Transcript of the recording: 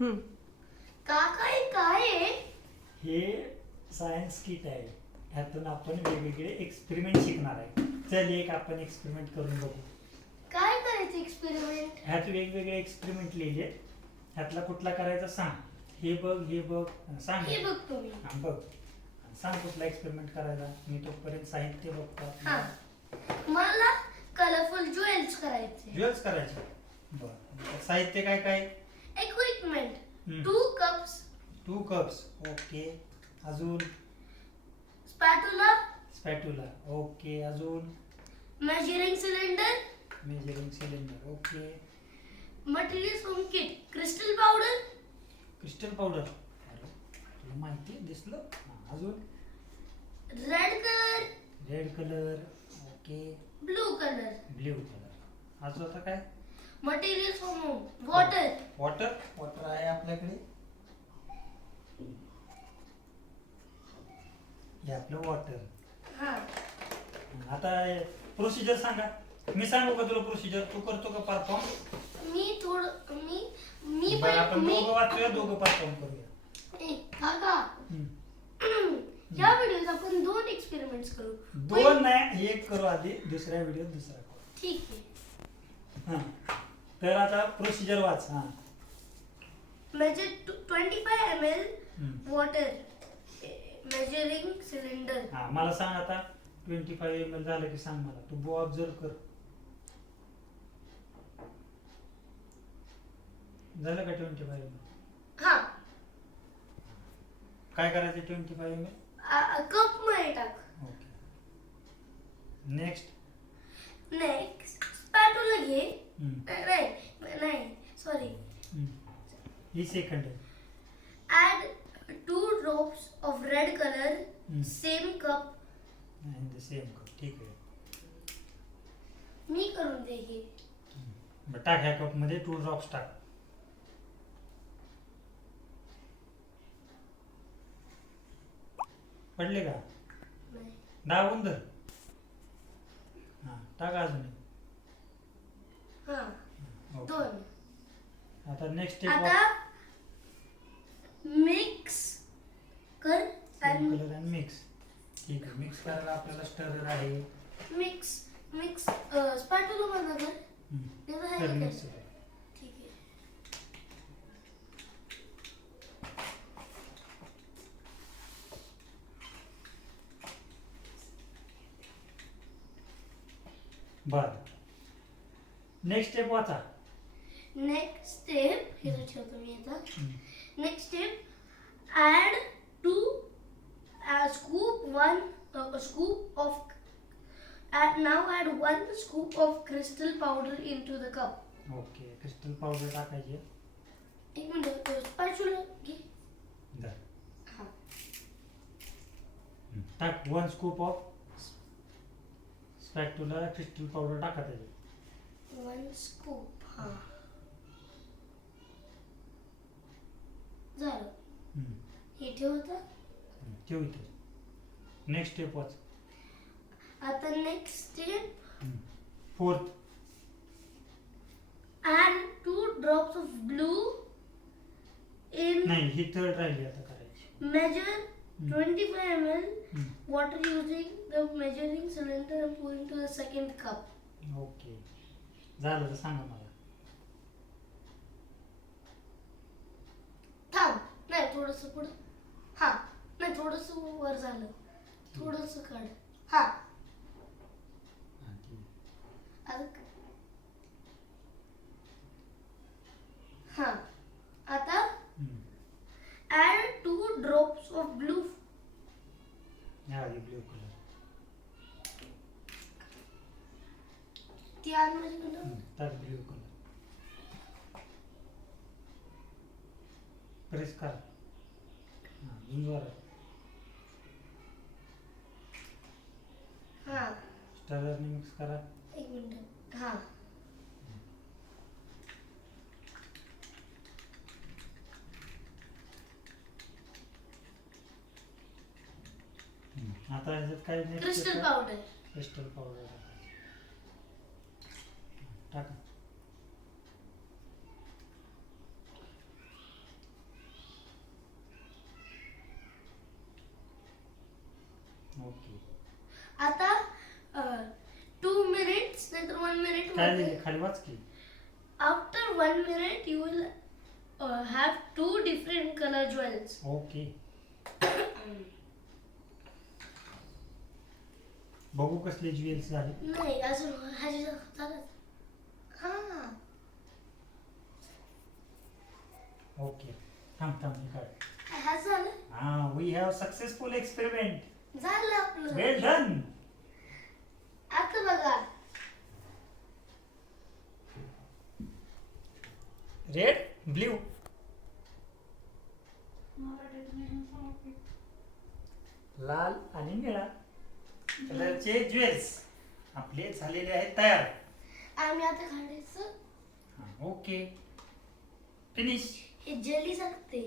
काय आहे? हे सायन्स किट आहे. ह्यातून आपण वेगवेगळे एक्सपेरिमेंट शिकणार आहे. चल एक आपण एक्सपेरिमेंट करून बघू. काय करायचं एक्सपेरिमेंट? ह्यात वेगवेगळे एक्सपेरिमेंट लिहिले. ह्यातला कुठला करायचा सांग. हे बघ सांग. हे बघतो मी. हा बघ. सांग कुठला एक्सपेरिमेंट करायचा. मी तोपर्यंत साहित्य बघतो. मला कलरफुल ज्वेल्स करायचे. ज्वेल्स करायचे. बरं. साहित्य काय काय? Equipment 2 cups. 2 कप्स. ओके. अजून स्पॅटुला. ओके. अजून measuring cylinder. Okay. Materials from kit crystal powder. अरे तुला माहिती दिसलं. अजून red colour. Okay. Blue colour. अजून आता काय? मटेरियल्स फ्रॉम वॉटर आहे आपल्याकडे. हे आपलं वॉटर. आता प्रोसिजर सांगा. मी सांगू का तुला प्रोसिजर? तू करतो का परफॉर्म? मी आपण दोघं वाचूया, दोघं परफॉर्म करूया. काका या व्हिडिओत आपण 2 एक्सपेरिमेंट्स करू. 2 नाही, 1 करू आधी. दुसऱ्या व्हिडिओत दुसरा करू. ठीक आहे. तर आता प्रोसिजर वाच. Measure 25 ml water. Measuring cylinder. मला सांग आता. 25 ml झालं की सांग मला. तू ऑब्झर्व कर. झालं का 25 ml? काय करायचं 25 ml? कप मध्ये टाक. ओके. नेक्स्ट स्पॅटुला घे. नाही sorry. He second. Add 2 drops of red color. Same cup. In the same cup. ठीक आहे. मी करून दे हे. टाक ह्या कप मध्ये 2 ड्रॉप्स टाक. पडले का? नाही. दाबून धर. टाक अजून. ओके. 2. आता नेक्स्ट स्टेप. आता मिक्स कर. कलर आणि मिक्स. ठीक आहे. मिक्स करायला आपल्याला स्टरर आहे. मिक्स स्पॅटुला बंद कर. तर मिक्स. ठीक आहे. बर. नेक्स्ट स्टेप वाचा. नेक्स्ट स्टेप हे ठेवतो मी आता. Next step add 2 scoop of now add 1 scoop of crystal powder into the cup. Okay. Crystal powder टाकायची. एक मिनिट. स्पॅटुला घे. धर. टाक 1 scoop of spatula crystal powder टाका त्याची. 1 scoop. झालं. हे ठेव आता. ठेव इथे. नेक्स्ट स्टेप वाच. आता next step 4th. add 2 drops of blue in. नाही, ही 3rd राहिली आता करायची. Measure 25 ml water using the measuring cylinder and pour into the second cup. Okay. झालं तर सांगा मला. थांब. नाही थोडंसं पुढं. नाही थोडंसं वर झालं. थोडंसं काढ. आता add 2 drops of blue. Blue colour. ती आणमध्ये तर ब्लू कलर. प्रेस कर. स्टरर मिक्स करा. एक मिनिट. आता ह्याच्यात काय नेक्स्ट? क्रिस्टल पावडर टाका. काय लिहिले खाली वाच की. After 1 minute, you will have 2 different color jewels. Okay. बघू कसले ज्वेल्स झाले. नाही अजून ह्याची चालत. हा ओके. थांब हे काढ. हा झालं. हा, वी हॅव सक्सेसफुल एक्सपेरिमेंट. झालं आपलं. वेल डन. आता बघा. Red, blue. लाल आणि निळा कलरचे ज्वेल्स आपले झालेले आहेत तयार. आम्ही आता काढायचं. Okay, finish. हे जेली सकते.